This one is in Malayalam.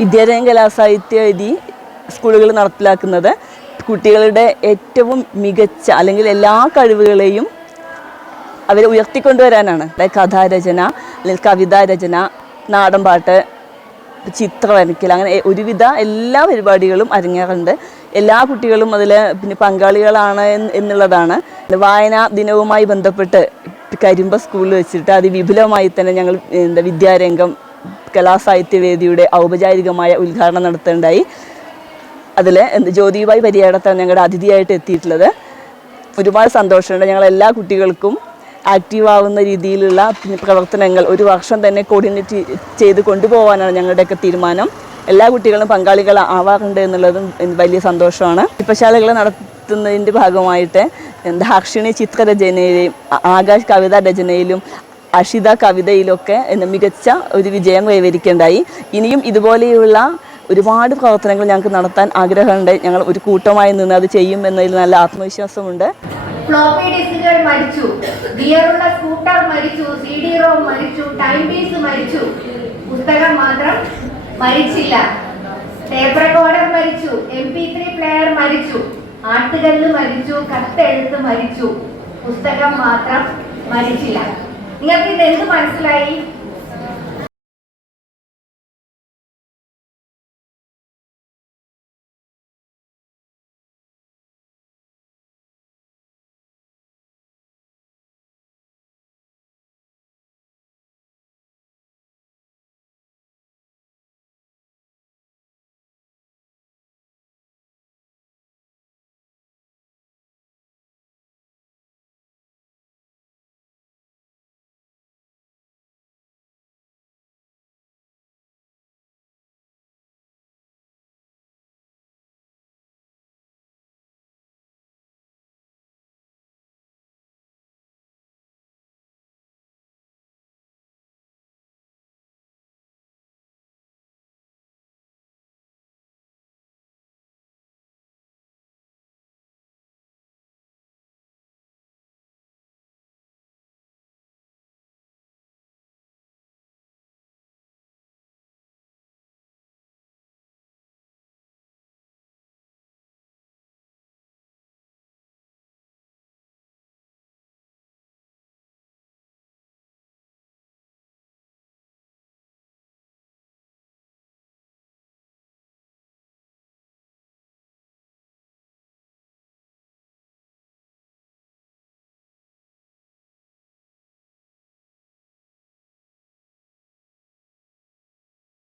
വിദ്യാരംഗ കലാസാഹിത്യ വേദി സ്കൂളുകൾ നടപ്പിലാക്കുന്നത് കുട്ടികളുടെ ഏറ്റവും മികച്ച അല്ലെങ്കിൽ എല്ലാ കഴിവുകളെയും അവരെ ഉയർത്തിക്കൊണ്ടുവരാനാണ്. കഥാരചന അല്ലെങ്കിൽ കവിതാരചന, നാടൻപാട്ട്, ചിത്രം വരയ്ക്കൽ, അങ്ങനെ ഒരുവിധ എല്ലാ പരിപാടികളും അരങ്ങേറുന്നുണ്ട്. എല്ലാ കുട്ടികളും അതിൽ പങ്കാളികളാണ് എന്നുള്ളതാണ്. വായനാ ദിനവുമായി ബന്ധപ്പെട്ട് കരിമ്പ സ്കൂളിൽ വെച്ചിട്ട് അതിവിപുലമായി തന്നെ ഞങ്ങൾ വിദ്യാരംഗം കലാസാഹിത്യവേദിയുടെ ഔപചാരികമായ ഉദ്ഘാടനം നടത്തേണ്ടായി. അതിൽ ജ്യോതിബായി പരിയാടത്താണ് ഞങ്ങളുടെ അതിഥിയായിട്ട് എത്തിയിട്ടുള്ളത്. ഒരുപാട് സന്തോഷമുണ്ട്. ഞങ്ങളെല്ലാ കുട്ടികൾക്കും ആക്റ്റീവാവുന്ന രീതിയിലുള്ള പ്രവർത്തനങ്ങൾ ഒരു വർഷം തന്നെ കോർഡിനേറ്റ് ചെയ്ത് കൊണ്ടുപോകാനാണ് ഞങ്ങളുടെയൊക്കെ തീരുമാനം. എല്ലാ കുട്ടികളും പങ്കാളികളാവാറുണ്ട് എന്നുള്ളതും വലിയ സന്തോഷമാണ്. ശില്പശാലകൾ നടത്തുന്നതിൻ്റെ ഭാഗമായിട്ട് ഹർഷിണി ചിത്രരചനയിലും ആകാശ് കവിതാ രചനയിലും അഷിത കവിതയിലൊക്കെ മികച്ച ഒരു വിജയം കൈവരിക്കേണ്ടായി. ഇനിയും ഇതുപോലെയുള്ള ഒരുപാട് പ്രവർത്തനങ്ങൾ ഞങ്ങൾക്ക് നടത്താൻ ആഗ്രഹമുണ്ട്. ഞങ്ങൾ ഒരു കൂട്ടമായി നിന്ന് അത് ചെയ്യും എന്നതിൽ നല്ല ആത്മവിശ്വാസമുണ്ട്. ഫ്ലോപ്പി ഡിസ്കുകൾ മരിച്ചു, ഗിയറുള്ള സ്കൂട്ടർ മരിച്ചു, CD റോം മരിച്ചു, ടൈം പീസ് മരിച്ചു, പുസ്തകം മാത്രം മരിച്ചില്ല. ടേപ്പ് റെക്കോർഡർ മരിച്ചു, MP3 പ്ലെയർ മരിച്ചു, ആട്ടുകല്ല് മരിച്ചു, കത്തെഴുത്ത് മരിച്ചു, പുസ്തകം മാത്രം മരിച്ചില്ല. നിങ്ങൾക്ക് ഇത് എന്ത് മനസ്സിലായി?